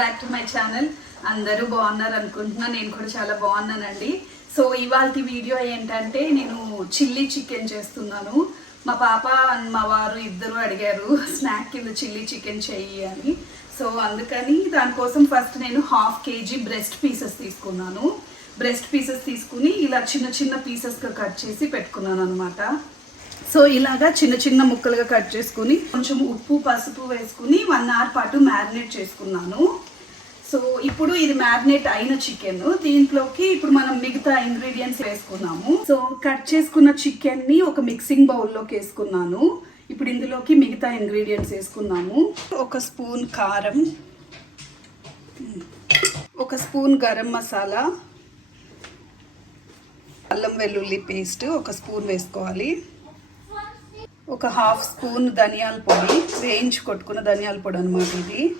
Back to my channel అందరూ బాగున్నారు అనుకుంటున్నా నేను కూడా చాలా బాగున్నానండి. సో ఇవాళ వీడియో ఏంటంటే నేను చిల్లీ చికెన్ చేస్తున్నాను. మా పాప అండ్ మా వారు ఇద్దరు అడిగారు స్నాక్ కింద చిల్లీ చికెన్ చెయ్యి అని. సో అందుకని దానికోసం ఫస్ట్ నేను హాఫ్ కేజీ బ్రెస్ట్ పీసెస్ తీసుకున్నాను. బ్రెస్ట్ పీసెస్ తీసుకుని ఇలా చిన్న చిన్న పీసెస్గా కట్ చేసి పెట్టుకున్నాను అనమాట సో ఇలాగా చిన్న చిన్న ముక్కలుగా కట్ చేసుకుని కొంచెం ఉప్పు పసుపు వేసుకుని వన్ అవర్ పాటు మ్యారినేట్ చేసుకున్నాను. సో ఇప్పుడు ఇది మ్యారినేట్ అయిన చికెన్. దీంట్లోకి ఇప్పుడు మనం మిగతా ఇంగ్రీడియంట్స్ వేసుకున్నాము. సో కట్ చేసుకున్న చికెన్ని ఒక మిక్సింగ్ బౌల్లోకి వేసుకున్నాను. ఇప్పుడు ఇందులోకి మిగతా ఇంగ్రీడియంట్స్ వేసుకున్నాము. ఒక స్పూన్ కారం ఒక స్పూన్ గరం మసాలా అల్లం వెల్లుల్లి పేస్ట్ ఒక స్పూన్ వేసుకోవాలి. ఒక హాఫ్ స్పూన్ ధనియాల పొడి వేయించి కొట్టుకున్న ధనియాల పొడి అనమాట ఇది.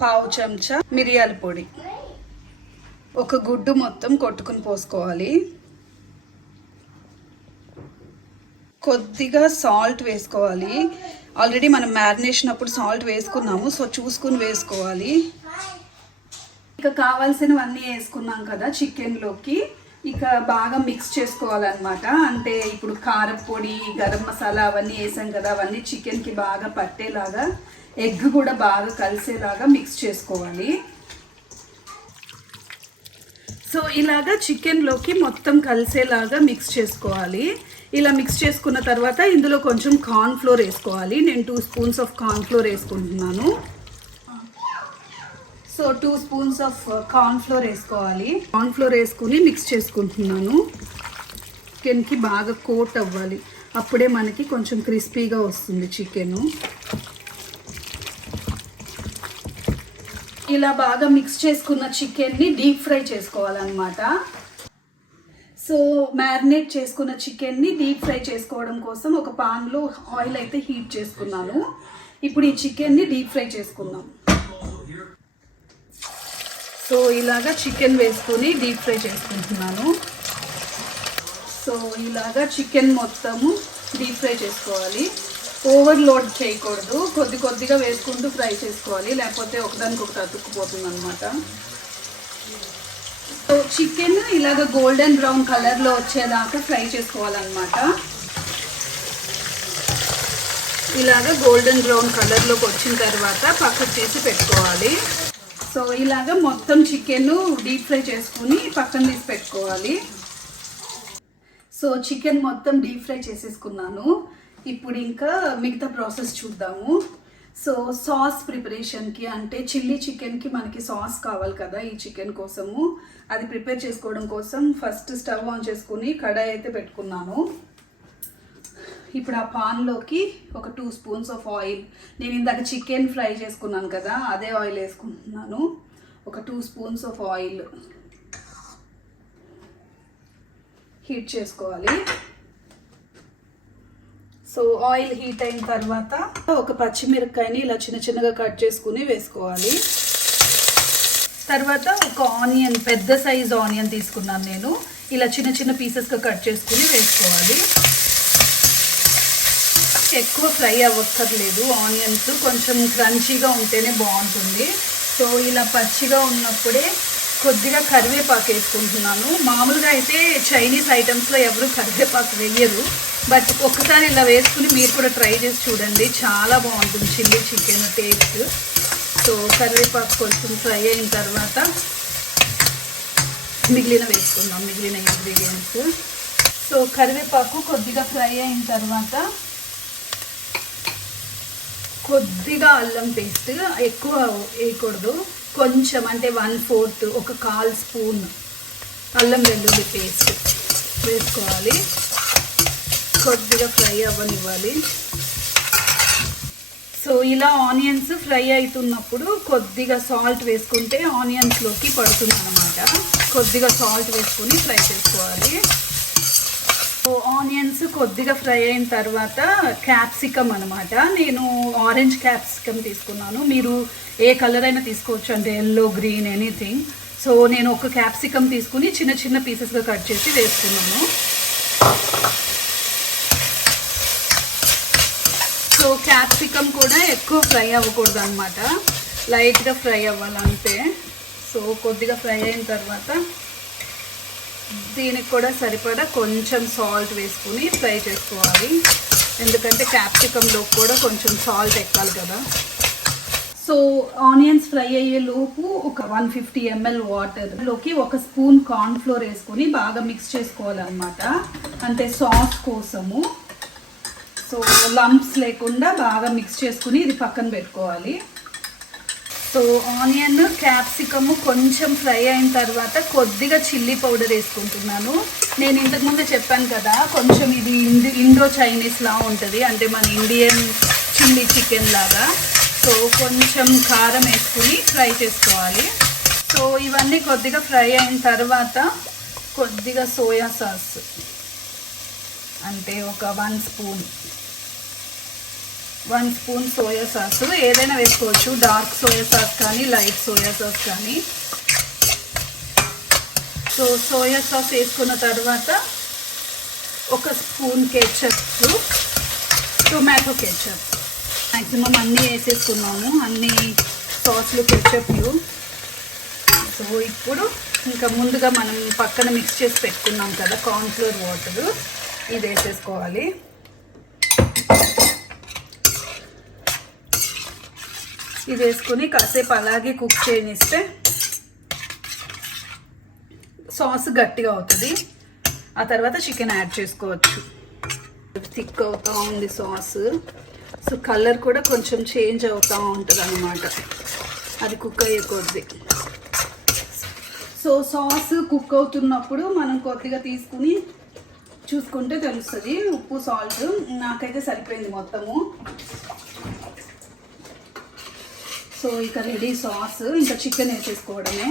పావు చెంచా మిరియాల పొడి. ఒక గుడ్డు మొత్తం కొట్టుకుని పోసుకోవాలి. కొద్దిగా సాల్ట్ వేసుకోవాలి. ఆల్రెడీ మనం మ్యారినేషన్ అప్పుడు సాల్ట్ వేసుకున్నాము సో చూసుకుని వేసుకోవాలి. ఇక కావాల్సినవన్నీ వేసుకున్నాం కదా చికెన్లోకి. ఇక బాగా మిక్స్ చేసుకోవాలన్నమాట. అంటే ఇప్పుడు కారపొడి గరం మసాలా అవన్నీ వేసాం కదా అవన్నీ చికెన్కి బాగా పట్టేలాగా ఎగ్ కూడా బాగా కలిసేలాగా మిక్స్ చేసుకోవాలి. సో ఇలాగా చికెన్లోకి మొత్తం కలిసేలాగా మిక్స్ చేసుకోవాలి. ఇలా మిక్స్ చేసుకున్న తర్వాత ఇందులో కొంచెం కార్న్ ఫ్లోర్ వేసుకోవాలి. నేను two spoons of corn flour వేసుకుంటున్నాను. So two spoons of corn flour వేసుకోవాలి. కార్న్ ఫ్లోర్ వేసుకుని మిక్స్ చేసుకుంటున్నాను. చికెన్కి బాగా కోట్ అవ్వాలి. అప్పుడే మనకి కొంచెం క్రిస్పీగా వస్తుంది చికెన్ ఇలా బాగా మిక్స్ చేసుకున్న చికెన్ని డీప్ ఫ్రై చేసుకోవాలన్నమాట. సో మ్యారినేట్ చేసుకున్న చికెన్ని డీప్ ఫ్రై చేసుకోవడం కోసం ఒక పాన్లో ఆయిల్ అయితే హీట్ చేసుకున్నాను. ఇప్పుడు ఈ చికెన్ని డీప్ ఫ్రై చేసుకుందాం. సో ఇలాగా చికెన్ వేసుకొని డీప్ ఫ్రై చేసుకుంటున్నాను. సో ఇలాగా చికెన్ మొత్తము డీప్ ఫ్రై చేసుకోవాలి. ఓవర్లోడ్ చేయకూడదు. కొద్ది కొద్దిగా వేసుకుంటూ ఫ్రై చేసుకోవాలి. లేకపోతే ఒకదానికొకటి అతుక్కుపోతుంది అనమాట సో చికెన్ ఇలాగ గోల్డెన్ బ్రౌన్ కలర్లో వచ్చేదాకా ఫ్రై చేసుకోవాలన్నమాట. ఇలాగ గోల్డెన్ బ్రౌన్ కలర్లోకి వచ్చిన తర్వాత పక్కకు తీసి పెట్టుకోవాలి. సో ఇలాగ మొత్తం చికెన్ డీప్ ఫ్రై చేసుకుని పక్కన తీసి పెట్టుకోవాలి. సో చికెన్ మొత్తం డీప్ ఫ్రై చేసేసుకున్నాను. ఇప్పుడు ఇంకా మిగతా ప్రాసెస్ చూద్దాము. సో సాస్ ప్రిపరేషన్కి అంటే చిల్లీ చికెన్కి మనకి సాస్ కావాలి కదా ఈ చికెన్ కోసము. అది ప్రిపేర్ చేసుకోవడం కోసం ఫస్ట్ స్టవ్ ఆన్ చేసుకుని కడాయి అయితే పెట్టుకున్నాను. ఇప్పుడు ఆ పాన్లోకి ఒక టూ స్పూన్స్ ఆఫ్ ఆయిల్. నేను ఇందాక చికెన్ ఫ్రై చేసుకున్నాను కదా అదే ఆయిల్ వేసుకుంటున్నాను. ఒక two spoons of oil heat చేసుకోవాలి. సో ఆయిల్ హీట్ అయిన తర్వాత ఒక పచ్చిమిరపకాయని ఇలా చిన్న చిన్నగా కట్ చేసుకుని వేసుకోవాలి. తర్వాత ఒక ఆనియన్ పెద్ద సైజ్ ఆనియన్ తీసుకున్నాను నేను. ఇలా చిన్న చిన్న పీసెస్గా కట్ చేసుకుని వేసుకోవాలి. ఎక్కువ ఫ్రై అవ్వక్కర్లేదు. ఆనియన్స్ కొంచెం క్రంచీగా ఉంటేనే బాగుంటుంది. సో ఇలా పచ్చిగా ఉన్నప్పుడే కొద్దిగా కరివేపాకు వేసుకుంటున్నాను. మామూలుగా అయితే చైనీస్ ఐటమ్స్లో ఎవరు కరివేపాకు వేయరు. బట్ ఒక్కసారి ఇలా వేసుకుని మీరు కూడా ట్రై చేసి చూడండి. చాలా బాగుంటుంది చిల్లీ చికెన్ టేస్ట్. సో కరివేపాకు కొంచెం ఫ్రై అయిన తర్వాత మిగిలిన వేసుకుందాం. మిగిలిన ఇంగ్రీడియంట్స్ సో కరివేపాకు కొద్దిగా ఫ్రై అయిన తర్వాత కొద్దిగా అల్లం పేస్ట్ ఎక్కువ వేయకూడదు. కొంచెం అంటే వన్ ఫోర్త్ ఒక కాల్ స్పూన్ అల్లం వెల్లుల్లి పేస్ట్ వేసుకోవాలి. కొద్దిగా ఫ్రై అవ్వనివ్వాలి. సో ఇలా ఆనియన్స్ ఫ్రై అవుతున్నప్పుడు కొద్దిగా సాల్ట్ వేసుకుంటే ఆనియన్స్లోకి పడుతుంది అనమాట కొద్దిగా సాల్ట్ వేసుకొని ఫ్రై చేసుకోవాలి. సో ఆనియన్స్ కొద్దిగా ఫ్రై అయిన తర్వాత క్యాప్సికమ్ అనమాట నేను ఆరెంజ్ క్యాప్సికమ్ తీసుకున్నాను. మీరు ఏ కలర్ అయినా తీసుకోవచ్చు. అంటే ఎల్లో గ్రీన్ ఎనీథింగ్. సో నేను ఒక క్యాప్సికమ్ తీసుకుని చిన్న చిన్న పీసెస్గా కట్ చేసి వేసుకున్నాను. సో క్యాప్సికమ్ కూడా ఎక్కువ ఫ్రై అవ్వకూడదు అనమాట లైట్గా ఫ్రై అవ్వాలంతే. సో కొద్దిగా ఫ్రై అయిన తర్వాత దీనికి కూడా సరిపడా కొంచెం సాల్ట్ వేసుకుని ఫ్రై చేసుకోవాలి. ఎందుకంటే క్యాప్సికంలో కూడా కొంచెం సాల్ట్ ఎక్కాలి కదా. సో ఆనియన్స్ ఫ్రై అయ్యే లోపు ఒక వన్ ఫిఫ్టీ ఎంఎల్ వాటర్లోకి ఒక స్పూన్ కార్న్ ఫ్లోర్ వేసుకొని బాగా మిక్స్ చేసుకోవాలన్నమాట. అంటే సాస్ కోసము. సో లంప్స్ లేకుండా బాగా మిక్స్ చేసుకుని ఇది పక్కన పెట్టుకోవాలి. సో ఆనియన్ క్యాప్సికమ్ కొంచెం ఫ్రై అయిన తర్వాత కొద్దిగా చిల్లీ పౌడర్ వేసుకుంటున్నాను. నేను ఇంతకుముందు చెప్పాను కదా కొంచెం ఇది ఇండి ఇండో చైనీస్ లా ఉంటుంది అంటే మన ఇండియన్ చిల్లీ చికెన్ లాగా. సో కొంచెం కారం వేసుకుని ఫ్రై చేసుకోవాలి. సో ఇవన్నీ కొద్దిగా ఫ్రై అయిన తర్వాత కొద్దిగా సోయా సాస్ అంటే ఒక one spoon. One spoon soya sauce ఏదైనా వేసుకోవచ్చు. డార్క్ సోయా సాస్ కానీ లైట్ సోయా సాస్ కానీ. సో సోయా సాస్ వేసుకున్న తర్వాత ఒక spoon ketchup tomato ketchup. Maximum అన్నీ వేసేసుకున్నాము. అన్ని సాస్లు కెచప్లు. సో ఇప్పుడు ఇంకా ముందుగా మనం పక్కన మిక్స్ చేసి పెట్టుకున్నాం కదా కార్న్ఫ్లోర్ వాటర్ ఇది వేసేసుకోవాలి. ఇది వేసుకుని కాసేపు అలాగే కుక్ చేయనిస్తే సాస్ గట్టిగా అవుతుంది. ఆ తర్వాత చికెన్ యాడ్ చేసుకోవచ్చు. థిక్ అవుతూ ఉంది సాస్. సో కలర్ కూడా కొంచెం చేంజ్ అవుతూ ఉంటుంది అనమాట అది కుక్ అయ్యే కొద్ది. సో సాస్ కుక్ అవుతున్నప్పుడు మనం కొద్దిగా తీసుకుని చూసుకుంటే తెలుస్తుంది. ఉప్పు సాల్ట్ నాకైతే సరిపోయింది మొత్తము. సో ఇక రెడీ సాస్ ఇంకా చికెన్ వేసేసుకోవడమే.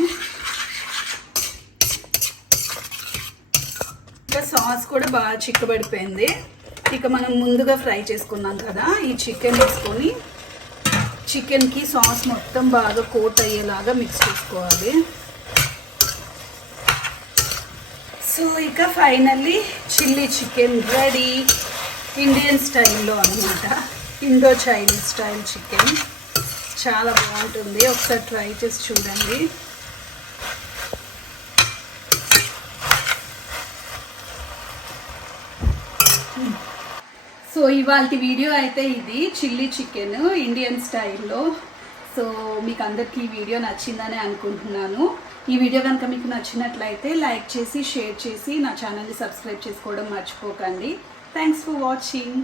ఇంకా సాస్ కూడా బాగా చిక్కబడిపోయింది. ఇక మనం ముందుగా ఫ్రై చేసుకున్నాం కదా ఈ చికెన్ వేసుకొని చికెన్కి సాస్ మొత్తం బాగా కోట్ అయ్యేలాగా మిక్స్ చేసుకోవాలి. సో ఇక finally chilli chicken ready. Indian స్టైల్లో అనమాట ఇండో చైనీస్ స్టైల్ చికెన్. చాలా బాగుంటుంది. ఒకసారి ట్రై చేసి చూడండి. సో ఇవాళ వీడియో అయితే ఇది చిల్లీ చికెన్ ఇండియన్ స్టైల్లో. సో మీకు అందరికీ ఈ వీడియో నచ్చిందని అనుకుంటున్నాను. ఈ వీడియో కనుక మీకు నచ్చినట్లయితే లైక్ చేసి షేర్ చేసి నా ఛానల్ని సబ్స్క్రైబ్ చేసుకోవడం మర్చిపోకండి. Thanks for watching